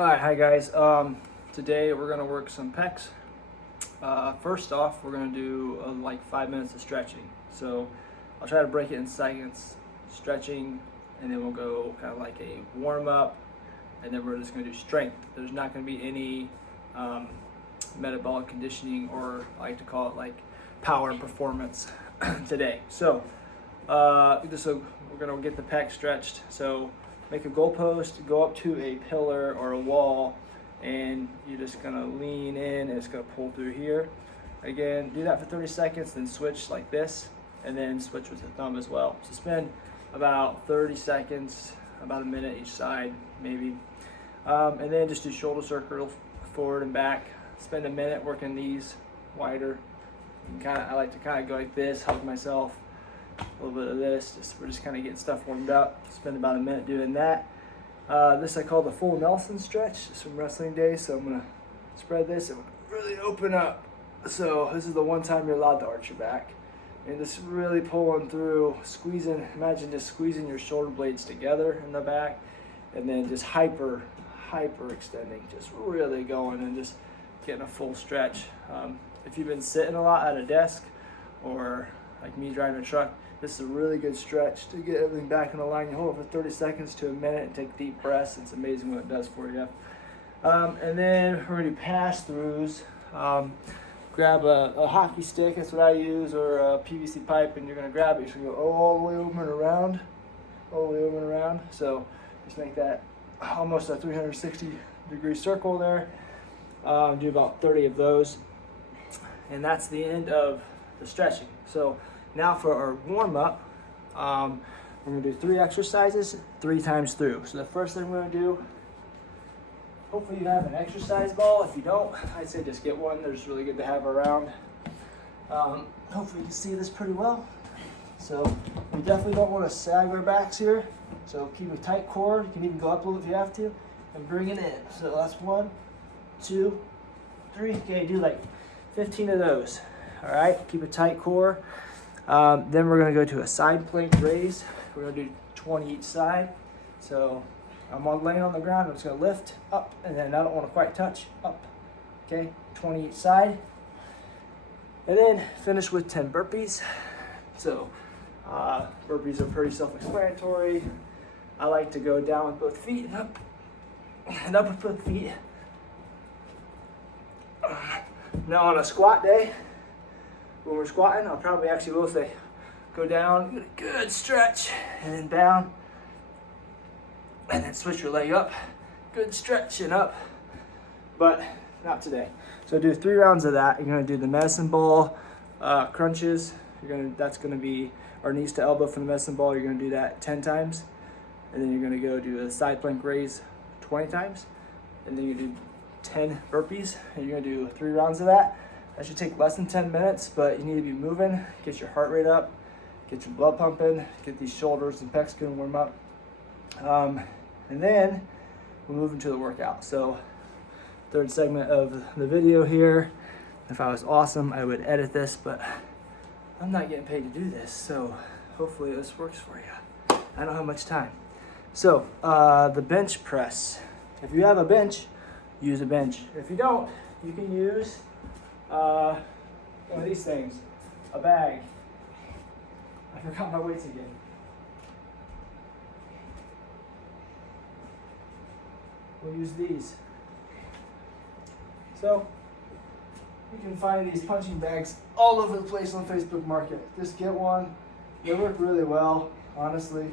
Alright, hi guys. Today we're going to work some pecs. First off, we're going to do like 5 minutes of stretching. So I'll try to break it in seconds, stretching, and then we'll go kind of like a warm up, and then we're just going to do strength. There's not going to be any metabolic conditioning, or I like to call it like power and performance today. So we're going to get the pec stretched. So make a goalpost, go up to a pillar or a wall, and you're just gonna lean in and it's gonna pull through here. Again, do that for 30 seconds, then switch like this, and then switch with the thumb as well. So spend about 30 seconds, about a minute each side, maybe. And then just do shoulder circle forward and back. Spend a minute working these wider. I like to kind of go like this, hug myself. A little bit of this, we're just kind of getting stuff warmed up. Spend about a minute doing that. This I call the full Nelson stretch. It's from wrestling days, so I'm gonna spread this and really open up. So this is the one time you're allowed to arch your back, and just really pulling through, squeezing. Imagine just squeezing your shoulder blades together in the back, and then just hyper extending, just really going and just getting a full stretch. If you've been sitting a lot at a desk, or like me driving a truck, this is a really good stretch to get everything back in the line. You hold it for 30 seconds to a minute and take deep breaths. It's amazing what it does for you. And then we're going to do pass-throughs. Grab a hockey stick, that's what I use, or a PVC pipe, and you're going to grab it. You're going to go all the way over and around, all the way over and around. So just make that almost a 360-degree circle there. Do about 30 of those. And that's the end of the stretching. So now for our warm-up, we're going to do 3 exercises 3 times through. So the first thing we're going to do, hopefully you have an exercise ball. If you don't, I'd say just get one. They're just really good to have around. Hopefully you can see this pretty well. So we definitely don't want to sag our backs here. So keep a tight core. You can even go up a little if you have to, and bring it in. So that's 1, 2, 3. Okay, do like 15 of those. All right, keep a tight core. Then we're going to go to a side plank raise. We're going to do 20 each side. So I'm laying on the ground. I'm just going to lift up, and then I don't want to quite touch up. Okay, 20 each side. And then finish with 10 burpees. So burpees are pretty self-explanatory. I like to go down with both feet and up with both feet. Now on a squat day, when we're squatting, I'll probably actually will say, go down, get a good stretch, and then down, and then switch your leg up, good stretch and up, but not today. So do 3 rounds of that. You're gonna do the medicine ball crunches. That's gonna be our knees to elbow from the medicine ball. You're gonna do that 10 times, and then you're gonna go do a side plank raise 20 times, and then you do 10 burpees, and you're gonna do 3 rounds of that. That should take less than 10 minutes, but you need to be moving, get your heart rate up, get your blood pumping, get these shoulders and pecs going warm up. And then we'll move into the workout. So 3rd segment of the video here. If I was awesome, I would edit this, but I'm not getting paid to do this, so hopefully this works for you. I don't have much time. So the bench press. If you have a bench, use a bench. If you don't, you can use one of these things, a bag. I forgot my weights again. We'll use these. So you can find these punching bags all over the place on Facebook Market. Just get one. They work really well, honestly.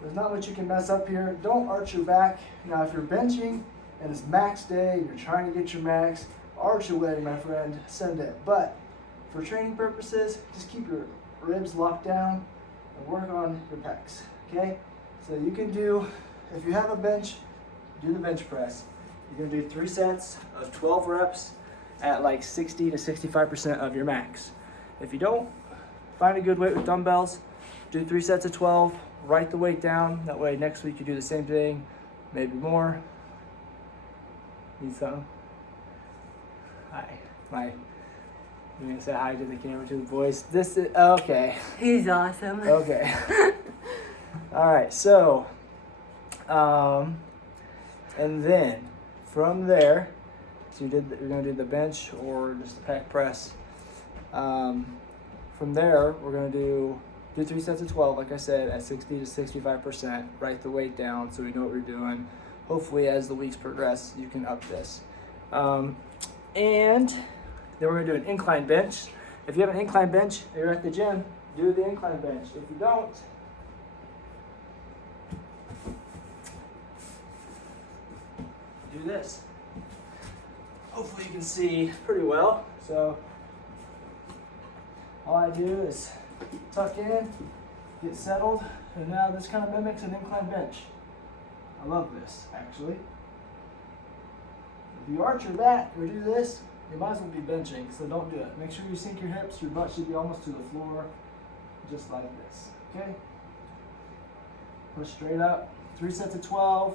There's not much you can mess up here. Don't arch your back. Now if you're benching and it's max day, you're trying to get your max, arch away, my friend, send it. But for training purposes, just keep your ribs locked down and work on your pecs, okay? So you can do, if you have a bench, do the bench press. You're gonna do 3 sets of 12 reps at like 60 to 65% of your max. If you don't, find a good weight with dumbbells, do 3 sets of 12, write the weight down. That way next week you do the same thing, maybe more. Need something? Hi. You gonna say hi to the camera, to the voice? This is, okay. He's awesome. Okay. All right, so, and then from there, so you're gonna do the bench or just the pec press. From there, we're gonna do 3 sets of 12, like I said, at 60 to 65%. Write the weight down so we know what we're doing. Hopefully, as the weeks progress, you can up this. And then we're gonna do an incline bench. If you have an incline bench, and you're at the gym, do the incline bench. If you don't, do this. Hopefully you can see pretty well. So all I do is tuck in, get settled, and now this kind of mimics an incline bench. I love this, actually. If you arch your back or do this, you might as well be benching, so don't do it. Make sure you sink your hips, your butt should be almost to the floor, just like this, okay? Push straight up, 3 sets of 12,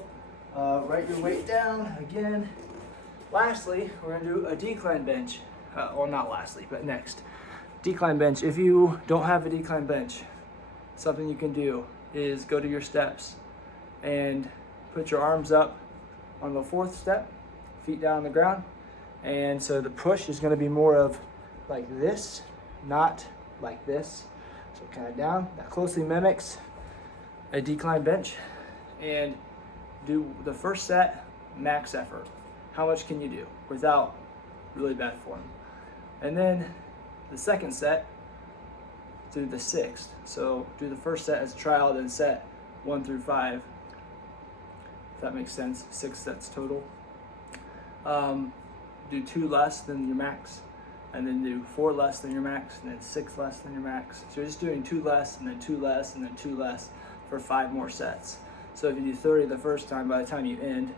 write your weight down, again. Lastly, we're gonna do a decline bench. Well, not lastly, but next. Decline bench. If you don't have a decline bench, something you can do is go to your steps and put your arms up on the 4th step, feet down on the ground. And so the push is going to be more of like this, not like this. So kind of down. That closely mimics a decline bench. And do the first set, max effort. How much can you do without really bad form? And then the second set, do the 6th. So do the first set as a trial, then set 1 through 5. If that makes sense, 6 sets total. Do 2 less than your max, and then do 4 less than your max, and then 6 less than your max. So you're just doing 2 less, and then 2 less, and then 2 less for 5 more sets. So if you do 30 the first time, by the time you end,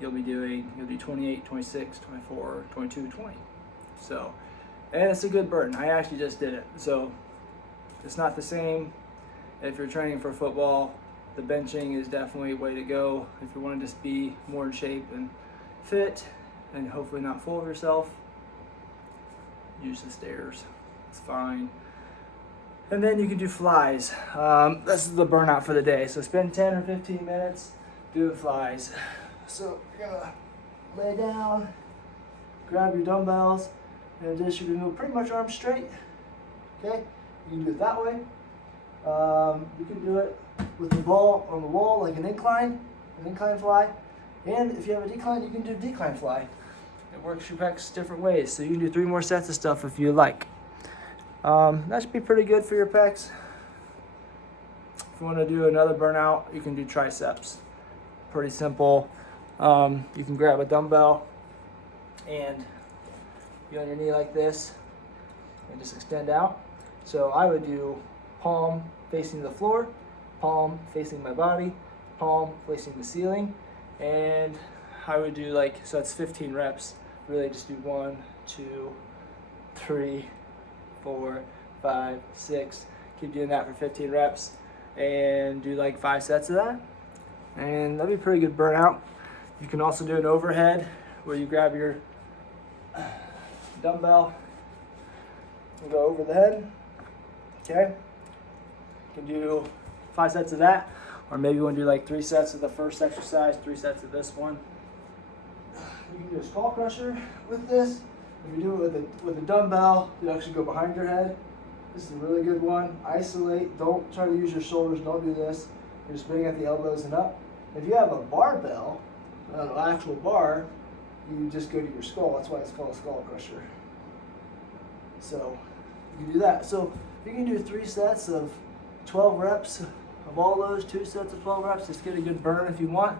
you'll do 28, 26, 24, 22, 20. So, and it's a good burn. I actually just did it. So it's not the same. If you're training for football, the benching is definitely a way to go. If you want to just be more in shape and fit, and hopefully not full of yourself, use the stairs. It's fine. And then you can do flies. This is the burnout for the day. So spend 10 or 15 minutes doing flies. So you're gonna lay down, grab your dumbbells, and just you're gonna go pretty much arms straight. Okay? You can do it that way. You can do it with the ball on the wall like an incline fly. And if you have a decline, you can do decline fly. It works your pecs different ways. So you can do 3 more sets of stuff if you like. That should be pretty good for your pecs. If you want to do another burnout, you can do triceps. Pretty simple. You can grab a dumbbell and be on your knee like this and just extend out. So I would do palm facing the floor, palm facing my body, palm facing the ceiling, and I would do so that's 15 reps. Really just do 1, 2, 3, 4, 5, 6. Keep doing that for 15 reps and do 5 sets of that. And that'd be a pretty good burnout. You can also do an overhead where you grab your dumbbell and go over the head. Okay? You can do 5 sets of that, or maybe you want to do 3 sets of the first exercise, 3 sets of this one. You can do a skull crusher with this. If you do it with a dumbbell, you actually go behind your head. This is a really good one. Isolate. Don't try to use your shoulders. Don't do this. You're just bring at the elbows and up. If you have a barbell, an actual bar, you just go to your skull. That's why it's called a skull crusher. So you can do that. So you can do 3 sets of 12 reps of all those, 2 sets of 12 reps. Just get a good burn if you want.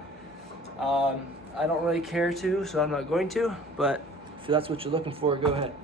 I don't really care to, so I'm not going to, but if that's what you're looking for, go ahead.